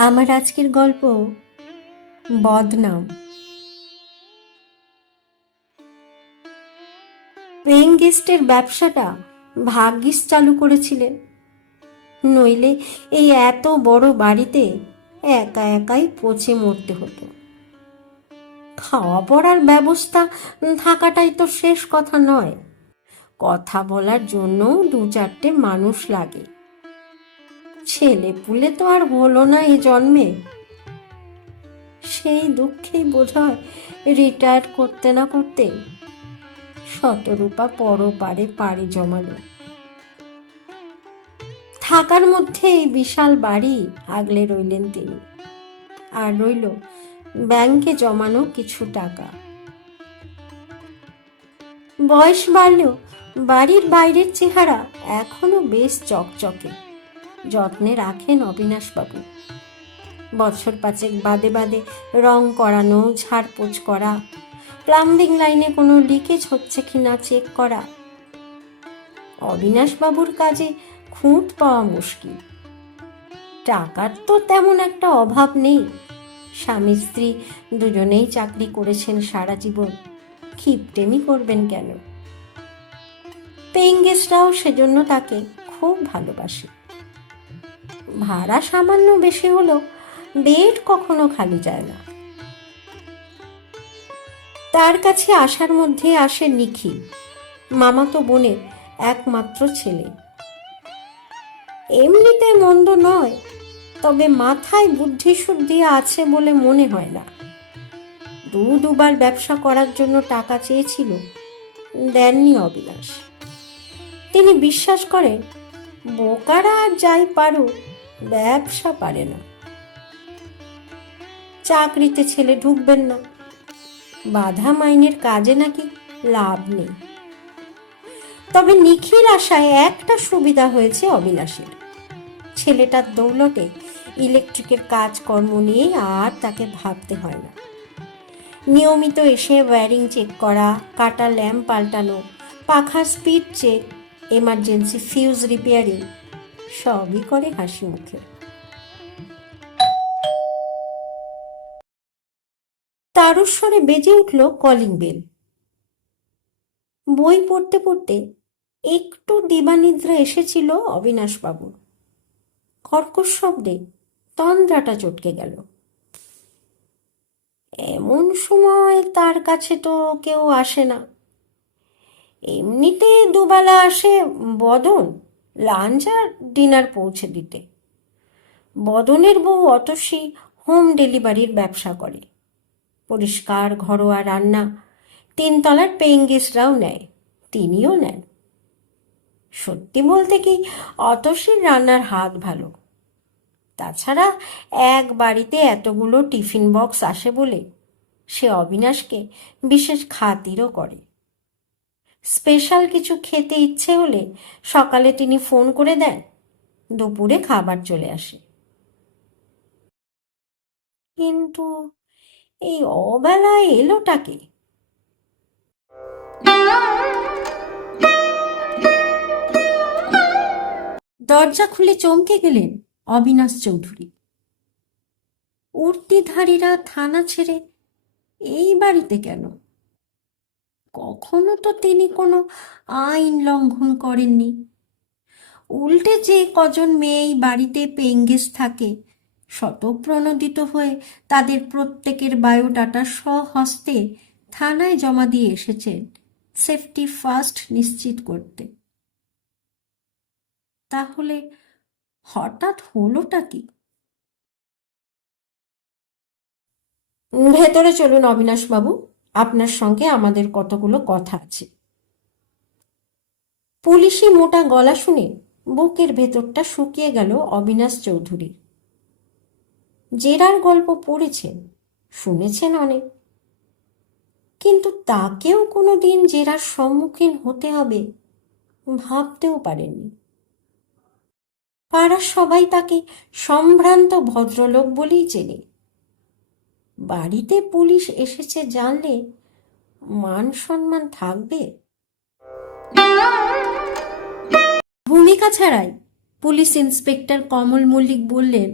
আমার আজকের গল্প বদনাম। পেইং গেস্টের ব্যবসাটা ভাগ্যিস চালু করেছিলেন। নইলে এই এত বড় বাড়িতে একা একাই পচে মরতে হতো। খাওয়া পড়ার ব্যবস্থা থাকাটাই তো শেষ কথা নয়। কথা বলার জন্য দু চারটে মানুষ লাগে। ছেলে পুলে তো আর হলো না এই জন্মে। সেই দুঃখেই বোধ হয় রিটায়ার করতে না করতে শতরূপা পরপারে পাড়ি জমালো। থাকার মধ্যে এই বিশাল বাড়ি আগলে রইলেন তিনি। আর রইল ব্যাংকে জমানো কিছু টাকা। বয়স বাড়লেও বাড়ির বাইরের চেহারা এখনও বেশ চকচকে। যত্নে রাখেন অবিনাশবাবু। বছর পাঁচেক বাদে বাদে রং করানো, ঝাড়পোছ করা, প্লাম্বিং লাইনে কোনো লিকেজ হচ্ছে কি না চেক করা। অবিনাশবাবুর কাজে খুঁত পাওয়া মুশকিল। টাকার তো তেমন একটা অভাব নেই। স্বামী, স্ত্রী দুজনেই চাকরি করেছেন সারা জীবন। খিপটেমি করবেন কেন? পেইং গেস্টরাও সেজন্য তাকে খুব ভালোবাসে। ভাড়া সামান্য বেশি হলেও বেড কখনো খালি যায় না। তার কাছে আসার মধ্যে আসে নিখিল। মামাতো বোনের একমাত্র ছেলে। এমনিতে মন্দ নয়, তবে মাথায় বুদ্ধি শুদ্ধি আছে বলে মনে হয় না। দু দুবার ব্যবসা করার জন্য টাকা চেয়েছিল, দেননি অবিলাস। তিনি বিশ্বাস করেন, বোকারা আর যাই পারো ব্যবসা পারে না। চাকরিতে ছেলে ঢুকবেন না। বাধা মাইনের কাজে নাকি লাভ নেই। তবে নিখিল আশায় একটা সুবিধা হয়েছে অবিনাশের ছেলেটার দৌলতে ইলেকট্রিকের কাজকর্ম নিয়ে আর তাকে ভাবতে হয় না। নিয়মিত এসে ওয়্যারিং চেক করা কাটা ল্যাম্প পাল্টানো, পাখার speed check, emergency fuse repairing সবই করে হাসি মুখে। তারস্বরে বেজে উঠল কলিং বেল। বই পড়তে পড়তে একটু দিবানিদ্রা এসেছিল অবিনাশবাবুর কর্কশ শব্দে তন্দ্রাটা চটকে গেল। এমন সময় তার কাছে তো কেউ আসে না। এমনিতে দুবেলা আসে বদন। লাঞ্চ আর ডিনার পৌঁছে দিতে। বদনের বউ অতসী হোম ডেলিভারির ব্যবসা করে। পরিষ্কার, ঘরোয়া রান্না তিনতলার পেইং গেস্টরাও নেয়, তিনিও নেন। সত্যি বলতে কি, অতসীর রান্নার হাত ভালো। তাছাড়া এক বাড়িতে এতগুলো টিফিন বক্স আসে বলে সে অবিনাশকে বিশেষ খাতিরও করে। স্পেশাল কিছু খেতে ইচ্ছে হলে সকালে তিনি ফোন করে দেন। দুপুরে খাবার চলে আসে। কিন্তু এই অবেলায় এলোটাকে দরজা খুলে চমকে গেলেন অবিনাশ চৌধুরী। উর্তিধারীরা থানা ছেড়ে এই বাড়িতে কেন? কখনো তো তিনি কোনো আইন লঙ্ঘন করেননি। উল্টে যে কজন মেয়ে এই বাড়িতে পেঙ্গেস থাকে শতপ্রণোদিত হয়ে তাদের প্রত্যেকের বায়োডাটা স্বহস্তে থানায় জমা দিয়ে এসেছেন সেফটি ফার্স্ট নিশ্চিত করতে। তাহলে হঠাৎ হলোটা কি? ভেতরে চলুন অবিনাশবাবু। আপনার সঙ্গে আমাদের কতগুলো কথা আছে। পুলিশি মোটা গলা শুনে বুকের ভেতরটা শুকিয়ে গেল অবিনাশ চৌধুরীর। জেরার গল্প পড়েছেন শুনেছেন অনেক। কিন্তু তাকেও কোনো দিন জেরার সম্মুখীন হতে হবে ভাবতেও পারেননি। পাড়ার সবাই তাকে সম্ভ্রান্ত ভদ্রলোক বলেই চেনে। বাড়িতে পুলিশ এসেছে জানলে মান সম্মান থাকবে? ভূমিকা ছাড়াই পুলিশ ইন্সপেক্টর কমল মল্লিক বললেন,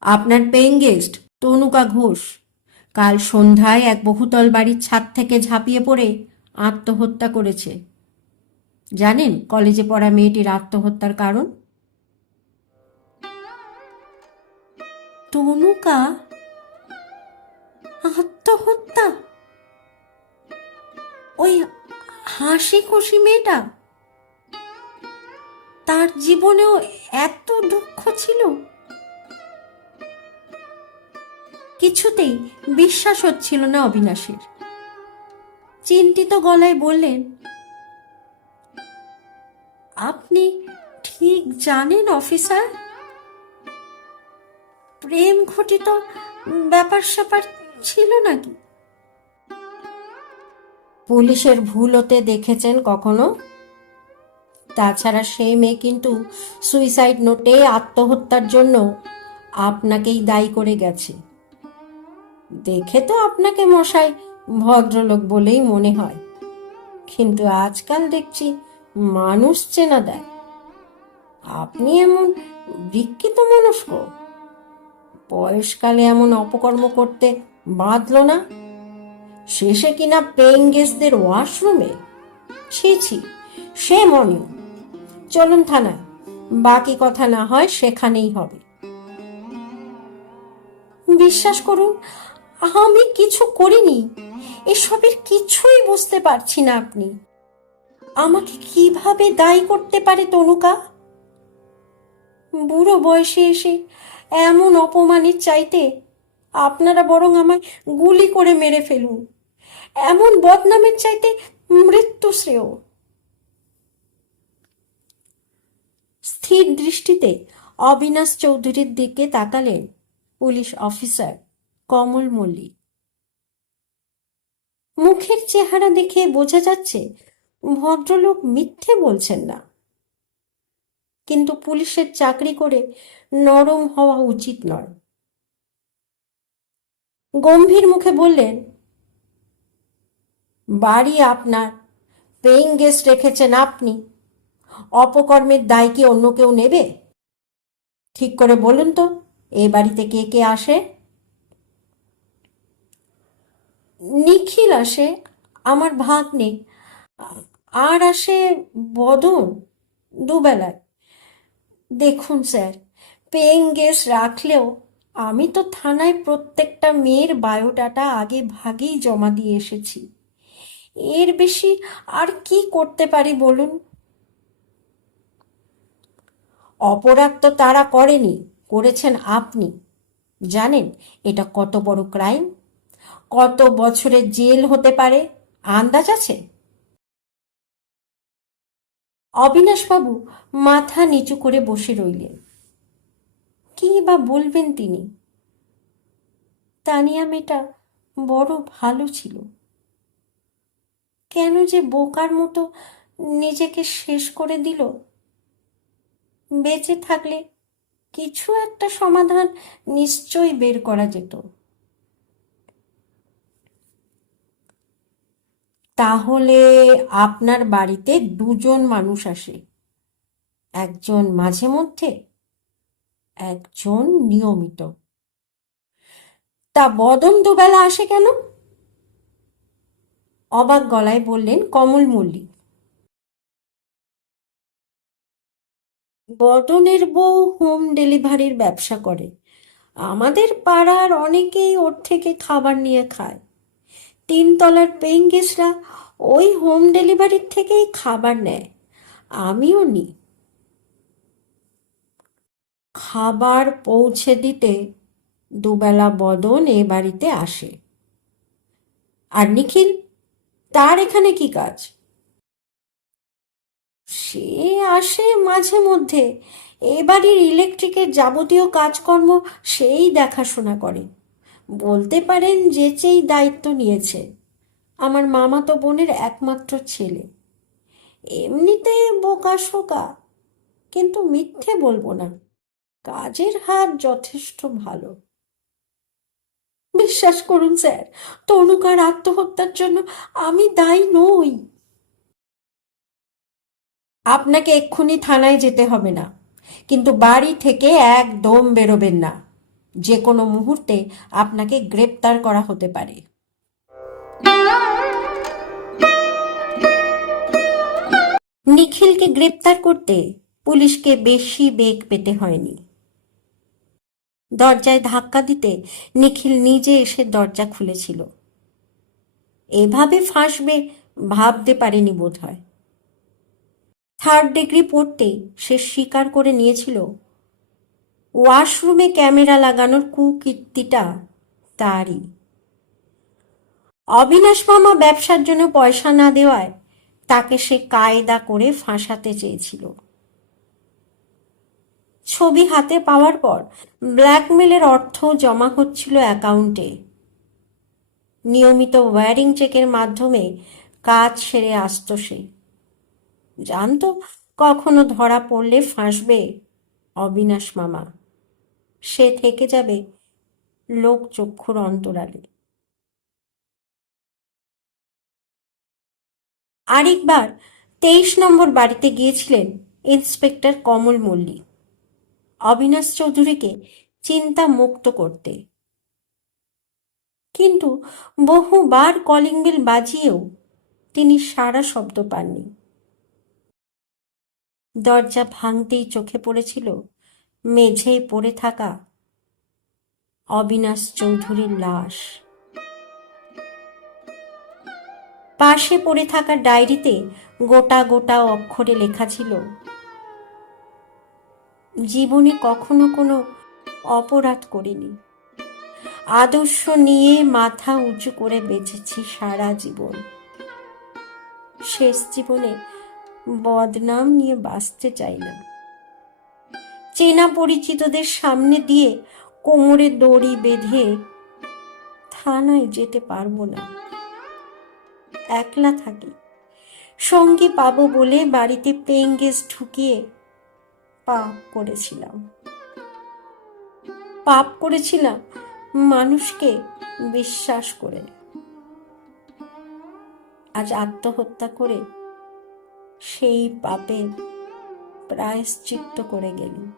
আপনার পেইং গেস্ট তনুকা ঘোষ, কাল সন্ধ্যায় এক বহুতল বাড়ির ছাদ থেকে ঝাঁপিয়ে পড়ে আত্মহত্যা করেছে। জানেন কলেজে পড়া মেয়েটির আত্মহত্যার কারণ? তনুকা আত্মহত্যা? ওই হাসি খুশি মেয়েটা? তার জীবনেও এত দুঃখ ছিল? কিছুতেই বিশ্বাস হচ্ছিল না অবিনাশের। চিন্তিত গলায় বললেন, আপনি ঠিক জানেন, অফিসার? প্রেম ঘটিত ব্যাপার স্যাপার ছিল নাকি? পুলিশের ভুল হতে দেখেছেন কখনো? তাছাড়া সেই মেয়ে কিন্তু সুইসাইড নোটে আত্মহত্যার জন্য আপনাকেই দায়ী করে গেছে। দেখে তো আপনাকে মশাই ভদ্রলোক বলেই মনে হয়। কিন্তু আজকাল দেখছি মানুষ চেনা দেয়। আপনি এমন বিকৃত মনস্ক। বয়সকালে এমন অপকর্ম করতে বাঁধলো না? শেষে কিনা পেইং গেস্টদের ওয়াশরুমে? ছি ছি, সে মনে চলুন থানায়, বাকি কথা না হয় সেখানেই হবে। বিশ্বাস করুন, আমি কিছু করিনি। এসবের কিছুই বুঝতে পারছি না আপনি। আমাকে কীভাবে দায়ী করতে পারে তনুকা? বুড়ো বয়সে এসে এমন অপমানের চাইতে আপনারা বরং আমায় গুলি করে মেরে ফেলুন। এমন বদনামের চাইতে মৃত্যু শ্রেয়। স্থির দৃষ্টিতে অবিনাশ চৌধুরীর দিকে তাকালেন পুলিশ অফিসার কমল মল্লিক। মুখের চেহারা দেখে বোঝা যাচ্ছে ভদ্রলোক মিথ্যে বলছেন না। কিন্তু পুলিশের চাকরি করে নরম হওয়া উচিত নয়। গম্ভীর মুখে বললেন, বাড়ি আপনার পেইং গেস্ট রেখেছেন আপনি। অপকর্মের দায় কি অন্য কেউ নেবে? ঠিক করে বলুন তো, এ বাড়িতে কে কে আসে? নিখিল আসে, আমার ভাগ্নে। আর আসে বদন, দুবেলায়। দেখুন স্যার পেইং গেস্ট রাখলেও আমি তো থানায় প্রত্যেকটা মেয়ের বায়োডাটা আগে ভাগেই জমা দিয়ে এসেছি। এর বেশি আর কি করতে পারি বলুন? অপরাধ তো তারা করেনি, করেছেন আপনি। জানেন এটা কত বড় ক্রাইম কত বছরের জেল হতে পারে? আন্দাজ আছে? অবিনাশবাবু মাথা নিচু করে বসে রইলেন। কি বা বলবেন তিনি? তানিয়া মেয়েটা বড় ভালো ছিল। কেন যে বোকার মতো নিজেকে শেষ করে দিল? বেঁচে থাকলে কিছু একটা সমাধান নিশ্চয়ই বের করা যেত। তাহলে আপনার বাড়িতে দুজন মানুষ আসে। একজন মাঝে মধ্যে, একজন নিয়মিত। তা বদন দুবেলা আসে কেন? অবাক গলায় বললেন কমল মল্লিক। বদনের বউ হোম ডেলিভারির ব্যবসা করে। আমাদের পাড়ার অনেকেই ওর থেকে খাবার নিয়ে খায়। তিনতলার পেইং গেস্টরা ওই হোম ডেলিভারির থেকেই খাবার নেয়, আমিও নিই খাবার পৌঁছে দিতে দুবেলা বদন এ বাড়িতে আসে। আর নিখিল, তার এখানে কি কাজ? সে আসে মাঝে মধ্যে। এ বাড়ির ইলেকট্রিকের যাবতীয় কাজকর্ম সেই দেখাশোনা করে। বলতে পারেন যে চেই দায়িত্ব নিয়েছে। আমার মামাতো বোনের একমাত্র ছেলে। এমনিতে বোকা শোকা, কিন্তু মিথ্যে বলব না। কাজের হাত যথেষ্ট ভালো। বিশ্বাস করুন স্যার, তনুকার আত্মহত্যার জন্য আমি দায়ী নই। আপনাকে এক্ষুনি থানায় যেতে হবে না, কিন্তু বাড়ি থেকে একদম বেরোবেন না। যে কোনো মুহূর্তে আপনাকে গ্রেপ্তার করা হতে পারে। নিখিলকে গ্রেপ্তার করতে পুলিশকে বেশি বেগ পেতে হয়নি। দরজায় ধাক্কা দিতে নিখিল নিজে এসে দরজা খুলেছিল। এভাবে ফাঁসবে ভাবতে পারেনি বোধ হয় থার্ড ডিগ্রি পড়তেই সে স্বীকার করে নিয়েছিল ওয়াশরুমে ক্যামেরা লাগানোর কুকীর্তিটা তারই। অবিনাশ মামা ব্যবসার জন্য পয়সা না দেওয়ায় তাকে সে কায়দা করে ফাঁসাতে চেয়েছিল। ছবি হাতে পাওয়ার পর ব্ল্যাকমেলের অর্থ জমা হচ্ছিল অ্যাকাউন্টে। নিয়মিত ওয়্যারিং চেকের মাধ্যমে কাজ সেরে আসত সে। জানতো কখনো ধরা পড়লে ফাঁসবে অবিনাশ মামা। সে থেকে যাবে লোক চক্ষুর অন্তরালে। আরেকবার তেইশ নম্বর বাড়িতে গিয়েছিলেন ইন্সপেক্টর কমল মল্লিক। অবিনাশ চৌধুরীকে চিন্তা মুক্ত করতে। কিন্তু বহুবার কলিং বেল বাজিয়েও তিনি সারা শব্দ পাননি। দরজা ভাঙতেই চোখে পড়েছিল মেঝেয় পড়ে থাকা অবিনাশ চৌধুরীর লাশ। পাশে পড়ে থাকা ডায়েরিতে গোটা গোটা অক্ষরে লেখা ছিল, জীবনে কখনো কোনো অপরাধ করিনি। আদর্শ নিয়ে মাথা উঁচু করে বেঁচেছি সারা জীবন। শেষ জীবনে বদনাম নিয়ে বাঁচতে চাই না। চেনা পরিচিতদের সামনে দিয়ে কোমরে দড়ি বেঁধে থানায় যেতে পারব না। একলা থাকি। সঙ্গী পাবো বলে বাড়িতে পেইং গেস্ট ঢুকিয়ে পাপ করেছিলাম। পাপ করেছিলাম মানুষকে বিশ্বাস করে। আজ আত্মহত্যা করে সেই পাপের প্রায়শ্চিত্ত করে গেলুম।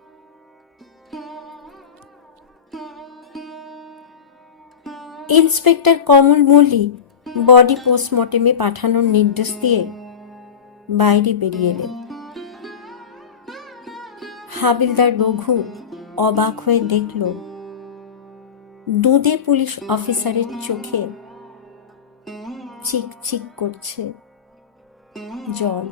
ইন্সপেক্টর কমল মল্লিক বডি পোস্টমর্টেমে পাঠানোর নির্দেশ দিয়ে বাইরে বেরিয়ে এলেন। হাবিলদার রঘু অবাক হয়ে দেখল, দুধে পুলিশ অফিসারের চোখে চিক চিক করছে জল।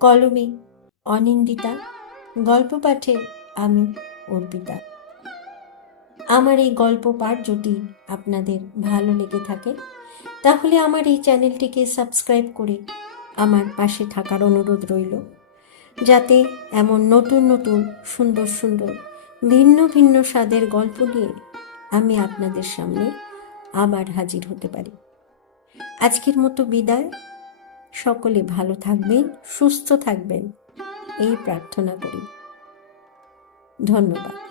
কলমে, অনিন্দিতা, গল্প পাঠে আমি অর্পিতা। আমার এই গল্প পাঠ যদি আপনাদের ভালো লেগে থাকে, তাহলে আমার এই চ্যানেলটিকে সাবস্ক্রাইব করে আমার পাশে থাকার অনুরোধ রইল, যাতে এমন নতুন নতুন সুন্দর সুন্দর ভিন্ন ভিন্ন স্বাদের গল্প নিয়ে আমি আপনাদের সামনে আবার হাজির হতে পারি। আজকের মতো বিদায়। সকলে ভালো থাকবেন, সুস্থ থাকবেন, এই প্রার্থনা করি। ধন্যবাদ।